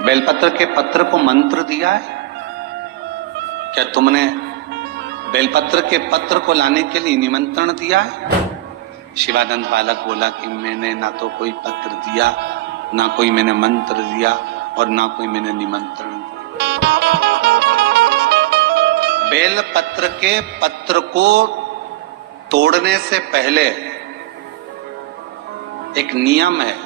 बेलपत्र के पत्र को मंत्र दिया है? क्या तुमने बेलपत्र के पत्र को लाने के लिए निमंत्रण दिया है? शिवानंद बालक बोला कि मैंने ना तो कोई पत्र दिया, ना कोई मैंने मंत्र दिया और ना कोई मैंने निमंत्रण दिया। बेलपत्र के पत्र को तोड़ने से पहले एक नियम है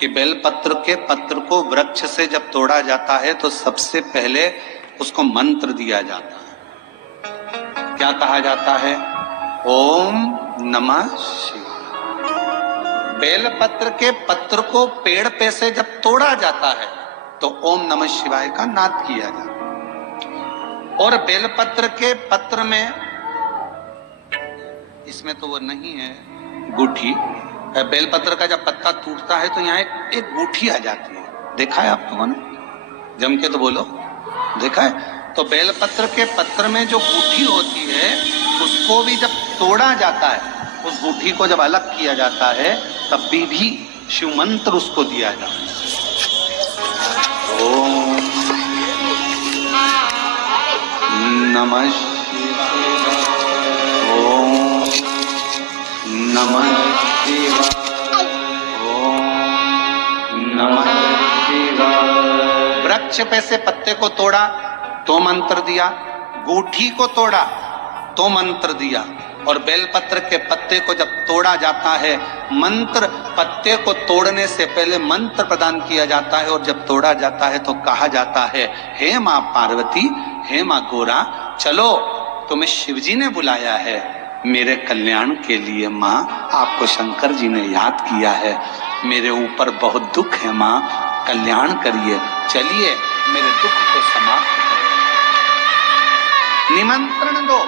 कि बेलपत्र के पत्र को वृक्ष से जब तोड़ा जाता है तो सबसे पहले उसको मंत्र दिया जाता है। क्या कहा जाता है? ओम नमः शिवाय। बेलपत्र के पत्र को पेड़ पे से जब तोड़ा जाता है तो ओम नमः शिवाय का नाद किया जाता है। और बेलपत्र के पत्र में, इसमें तो वो नहीं है गुठी, बेलपत्र का जब पत्ता टूटता है तो यहाँ एक गूठी आ जाती है। देखा है आप लोगों ने? जम के तो बोलो, देखा है? तो बेलपत्र के पत्र में जो गूठी होती है उसको भी जब तोड़ा जाता है, उस गूठी को जब अलग किया जाता है तब भी शिव मंत्र उसको दिया जाता है। ओम नमः शिवाय, ओम नमः शिवाय, ओम नमः शिवाय। वृक्ष पे से पत्ते को तोड़ा तो मंत्र दिया, गूठी को तोड़ा तो मंत्र दिया, और बेलपत्र के पत्ते को जब तोड़ा जाता है, मंत्र पत्ते को तोड़ने से पहले मंत्र प्रदान किया जाता है, और जब तोड़ा जाता है तो कहा जाता है, हे मां पार्वती, हे मां गोरा, चलो तुम्हें शिवजी ने बुलाया है मेरे कल्याण के लिए। मां, आपको शंकर जी ने याद किया है, मेरे ऊपर बहुत दुख है मां, कल्याण करिए, चलिए मेरे दुख को समाप्त करिए, निमंत्रण दो।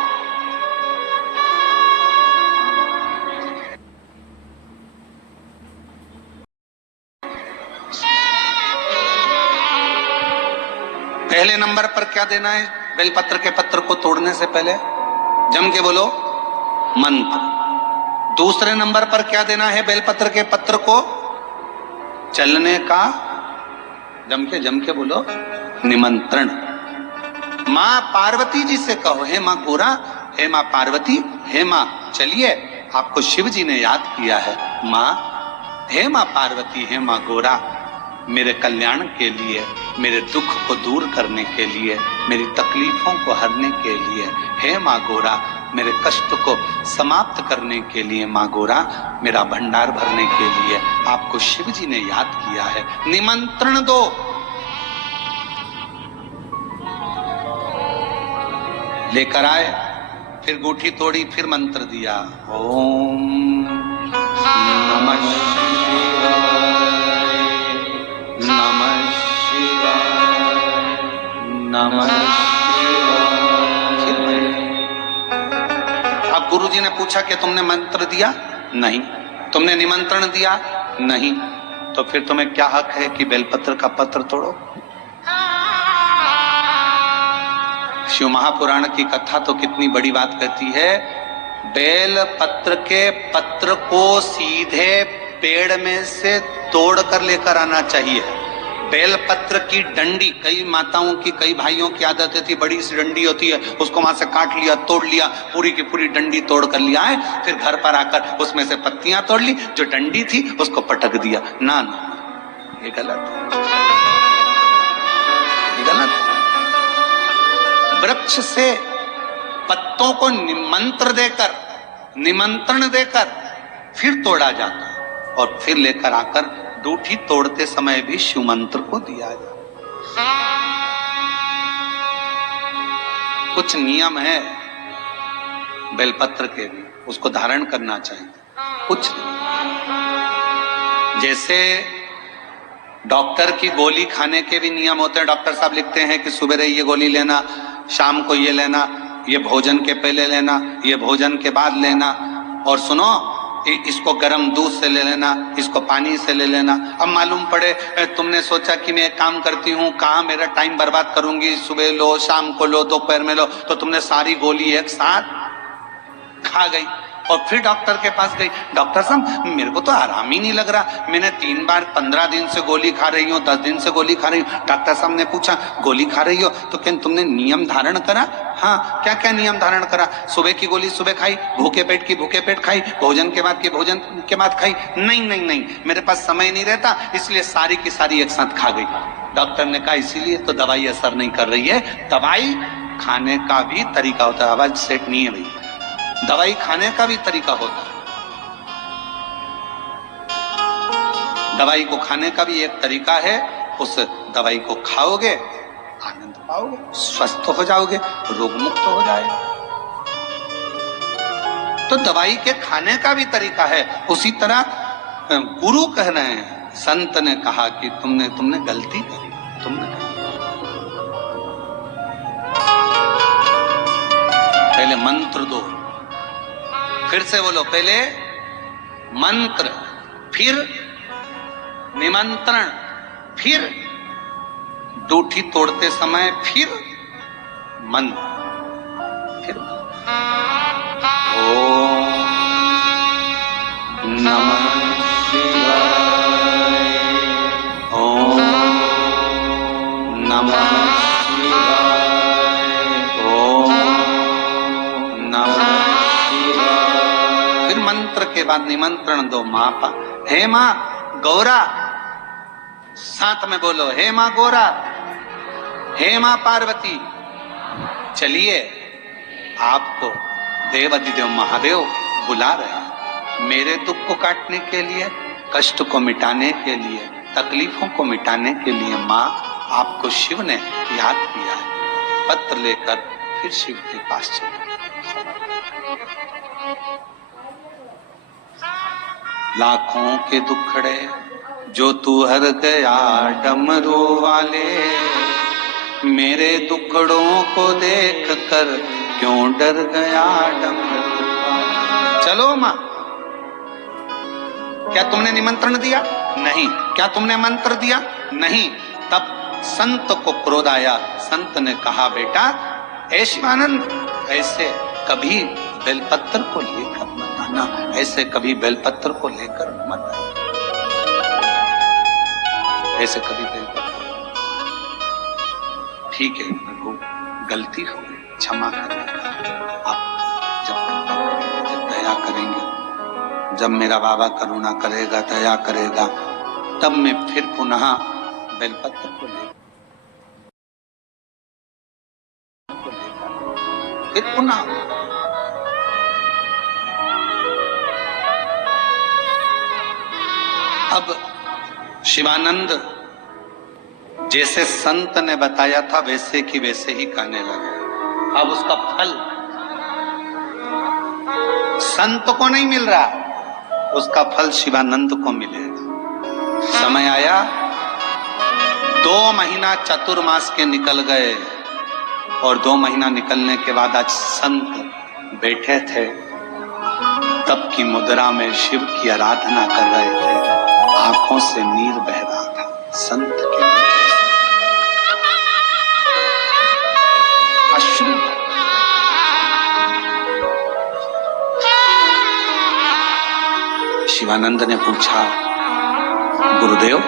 पहले नंबर पर क्या देना है बेलपत्र के पत्र को तोड़ने से पहले? जम के बोलो, मंत्र। दूसरे नंबर पर क्या देना है बेलपत्र के पत्र को चलने का? जम के बोलो, निमंत्रण। मां पार्वती जी से कहो, हे मां गोरा, हे मां पार्वती, हे मां चलिए, आपको शिव जी ने याद किया है। मां, हे मां पार्वती, हे मां गोरा, मेरे कल्याण के लिए, मेरे दुख को दूर करने के लिए, मेरी तकलीफों को हरने के लिए, हे मां गोरा, मेरे कष्ट को समाप्त करने के लिए, मां गोरा, मेरा भंडार भरने के लिए आपको शिव जी ने याद किया है, निमंत्रण दो। लेकर आए, फिर गूठी तोड़ी, फिर मंत्र दिया, ओम नमः शिवाय, नमः शिवाय, नमः शिवाय। अब गुरुजी ने पूछा कि तुमने मंत्र दिया? नहीं। तुमने निमंत्रण दिया? नहीं। तो फिर तुम्हें क्या हक है कि बेलपत्र का पत्र तोड़ो? शिव महापुराण की कथा तो कितनी बड़ी बात कहती है, बेल पत्र के पत्र को सीधे पेड़ में से तोड़ कर लेकर आना चाहिए। बेल पत्र की डंडी, कई माताओं की, कई भाइयों की आदत थी, बड़ी सी डंडी होती है, उसको वहां से काट लिया, तोड़ लिया, पूरी की पूरी डंडी तोड़ कर लिया है, फिर घर पर आकर उसमें से पत्तियां तोड़ ली, जो डंडी थी उसको पटक दिया। ना ना, ये गलत, ये गलत। वृक्ष से पत्तों को निमंत्रण देकर फिर तोड़ा जाता है, और फिर लेकर आकर गूठी तोड़ते समय भी शिव मंत्र को दिया जाता। कुछ नियम है बेलपत्र के भी, उसको धारण करना चाहिए। कुछ जैसे डॉक्टर की गोली खाने के भी नियम होते हैं। डॉक्टर साहब लिखते हैं कि सुबह ये गोली लेना, शाम को ये लेना, ये भोजन के पहले लेना, ये भोजन के बाद लेना, और सुनो, इसको गर्म दूध से ले लेना, इसको पानी से ले लेना। अब मालूम पड़े तुमने सोचा कि मैं एक काम करती हूँ, कहाँ मेरा टाइम बर्बाद करूंगी, सुबह लो, शाम को लो, दोपहर में लो, तो तुमने सारी गोली एक साथ खा गई। और फिर डॉक्टर के पास गई, डॉक्टर साहब मेरे को तो आराम ही नहीं लग रहा, मैंने 3 बार 15 दिन से गोली खा रही हूँ, 10 दिन से गोली खा रही हूँ। डॉक्टर साहब ने पूछा गोली खा रही हो तो क्या तुमने नियम धारण करा? हाँ, क्या क्या नियम धारण करा? सुबह की गोली सुबह खाई, भूखे पेट की भूखे पेट खाई, भोजन के बाद की भोजन के बाद खाई? नहीं, मेरे पास समय नहीं रहता, इसलिए सारी की सारी एक साथ खा गई। डॉक्टर ने कहा इसीलिए तो दवाई असर नहीं कर रही है। दवाई खाने का भी तरीका होता है। आवाज सेट नहीं है भाई। दवाई खाने का भी तरीका होता है। दवाई को खाने का भी एक तरीका है। उस दवाई को खाओगे, आनंद पाओगे, स्वस्थ हो जाओगे, रोग मुक्त हो जाएगा। तो दवाई के खाने का भी तरीका है। उसी तरह गुरु कह रहे हैं, संत ने कहा कि तुमने गलती करी, पहले मंत्र दो, फिर से बोलो, पहले मंत्र, फिर निमंत्रण, फिर दूठी तोड़ते समय फिर मंत्र, फिर ओम नमः शिवाय, ओम नमः शिवाय, ओम नमः शिवाय। फिर मंत्र के बाद निमंत्रण दो। माँ पा, हे माँ गौरा, साथ में बोलो, हे माँ गौरा, हे माँ पार्वती, चलिए आपको देवाधिदेव महादेव बुला रहे हैं मेरे दुख को काटने के लिए, कष्ट को मिटाने के लिए, तकलीफों को मिटाने के लिए। माँ आपको शिव ने याद किया है। पत्र लेकर फिर शिव के पास चले। लाखों के दुखड़े जो तू हर गया डमरू वाले, मेरे दुखड़ों को देख कर क्यों डर गया डमरू वाले। चलो माँ, क्या तुमने निमंत्रण दिया? नहीं। क्या तुमने मंत्र दिया? नहीं। तब संत को क्रोध आया। संत ने कहा बेटा ऐ शिवानंद, ऐसे कभी बेलपत्र को लेकर मत आना, ऐसे कभी बेलपत्र को लेकर मत आना, ऐसे कभी बेलपत्र। ठीक है प्रभु, गलती हो गई, क्षमा करिएगा। आप जब दया करेंगे, जब मेरा बाबा करुणा करेगा, दया करेगा, तब मैं फिर पुनः बेलपत्र को लेकर फिर पुनः। अब शिवानंद जैसे संत ने बताया था वैसे की वैसे ही करने लगे। अब उसका फल संत को नहीं मिल रहा, उसका फल शिवानंद को मिलेगा। समय आया, 2 महीना चतुर्मास के निकल गए और 2 महीना निकलने के बाद आज संत बैठे थे, तब की मुद्रा में शिव की आराधना कर रहे थे। आंखों से नीर बह रहा था संत के अश्रु। शिवानंद ने पूछा, गुरुदेव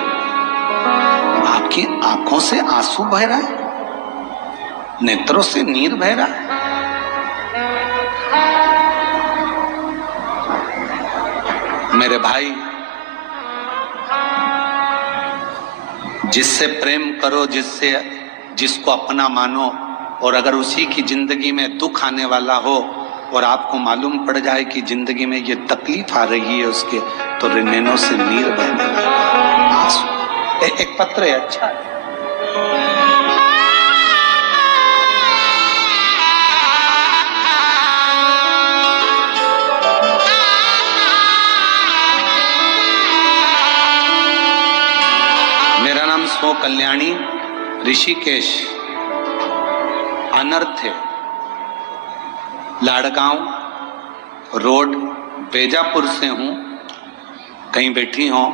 आपकी आंखों से आंसू बह रहा है, नेत्रों से नीर बह रहा है? मेरे भाई, जिससे प्रेम करो, जिसको अपना मानो, और अगर उसी की जिंदगी में दुख आने वाला हो और आपको मालूम पड़ जाए कि जिंदगी में ये तकलीफ आ रही है उसके, तो नैनों से नीर बहने लगा, आंसू। एक पत्र है, अच्छा है। मेरा नाम सो कल्याणी, ऋषिकेश, अनर्थ है, लाड़गांव रोड, बेजापुर से हूँ। कहीं बैठी हो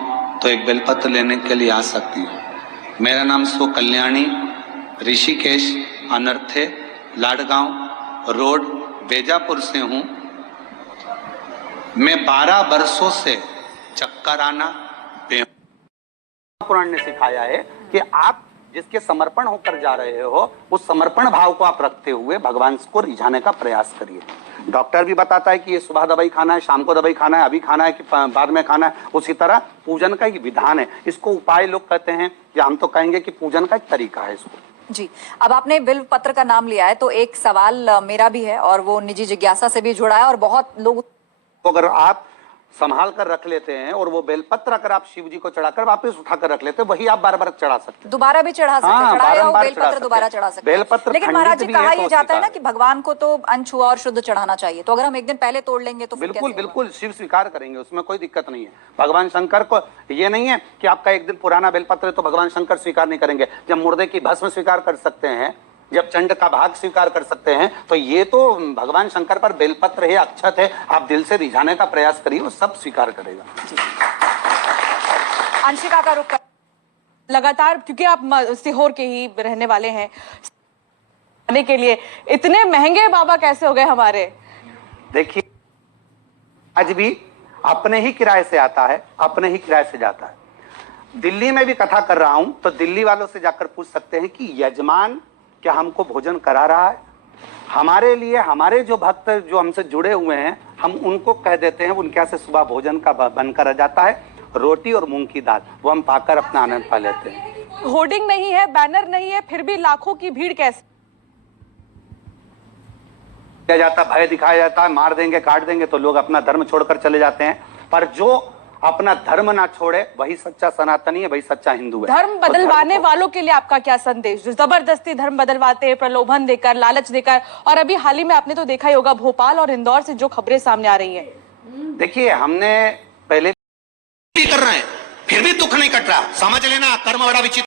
तो एक बेलपत्र लेने के लिए आ सकती हूँ। मेरा नाम सो कल्याणी, ऋषिकेश, अनर्थ है, लाड़गांव रोड, बेजापुर से हूँ। मैं 12 वर्षों से चक्कर आना, पुराण ने सिखाया है कि आप जिसके समर्पण होकर जा रहे हो उस समर्पण भाव को आप रखते हुए भगवान को रिझाने का प्रयास करिए। डॉक्टर भी बताता है कि ये सुबह दवाई खाना है, शाम को दवाई खाना है, अभी खाना है कि बाद में खाना है। उसी तरह पूजन का एक विधान है, इसको उपाय लोग कहते हैं या हम तो कहेंगे कि पूजन का एक तरीका है इसको। जी, अब आपने बिल्व पत्र का नाम लिया है तो एक सवाल मेरा भी है और वो निजी जिज्ञासा से भी जुड़ा है और बहुत लोग, अगर आप संभाल कर रख लेते हैं और वो बेलपत्र अगर आप शिव जी को चढ़ाकर वापस उठाकर रख लेते हैं, वही आप बार बार चढ़ा सकते हैं, दोबारा भी चढ़ा सकते हैं, चढ़ाया हो बेलपत्र दोबारा चढ़ा सकते हैं। बेलपत्र लेकिन महाराज जी कहा ये जाता है ना कि कि भगवान को तो अनछुआ और शुद्ध चढ़ाना चाहिए, तो अगर हम एक दिन पहले तोड़ लेंगे तो बिल्कुल बिल्कुल शिव स्वीकार करेंगे, उसमें कोई दिक्कत नहीं है। भगवान शंकर को ये नहीं है कि आपका एक दिन पुराना बेलपत्र है तो भगवान शंकर स्वीकार नहीं करेंगे। जब मुर्दे की भस्म स्वीकार कर सकते हैं, जब चंड का भाग स्वीकार कर सकते हैं, तो ये तो भगवान शंकर पर बेलपत्र है, अक्षत है, आप दिल से रिझाने का प्रयास करिए, वो सब स्वीकार करेगा। अंशिका का रुख लगातार, क्योंकि आप सीहोर के ही रहने वाले हैं, आने के लिए इतने महंगे बाबा कैसे हो गए हमारे? देखिए, आज भी अपने ही किराए से आता है, अपने ही किराए से जाता है। दिल्ली में भी कथा कर रहा हूं तो दिल्ली वालों से जाकर पूछ सकते हैं कि यजमान क्या हमको भोजन करा रहा है? हमारे लिए हमारे जो भक्त जो हमसे जुड़े हुए हैं, हम उनको कह देते हैं, उनके यहाँ से सुबह भोजन का बनकर आ जाता है, रोटी और मूंग की दाल, वो हम पाकर अपना आनंद पा लेते हैं। होर्डिंग नहीं है, बैनर नहीं है, फिर भी लाखों की भीड़ कैसे किया जाता, भय दिखाया जाता है, मार देंगे काट देंगे तो लोग अपना धर्म छोड़कर चले जाते हैं। पर जो अपना धर्म ना छोड़े वही सच्चा सनातनी है, वही सच्चा हिंदू है। धर्म बदलवाने वालों के लिए आपका क्या संदेश, जो जबरदस्ती धर्म बदलवाते हैं, प्रलोभन देकर, लालच देकर, और अभी हाल ही में आपने तो देखा ही होगा भोपाल और इंदौर से जो खबरें सामने आ रही हैं। देखिए, हमने पहले कर रहे हैं फिर भी दुख नहीं कट रहा, समझ लेना कर्म बड़ा विचित्र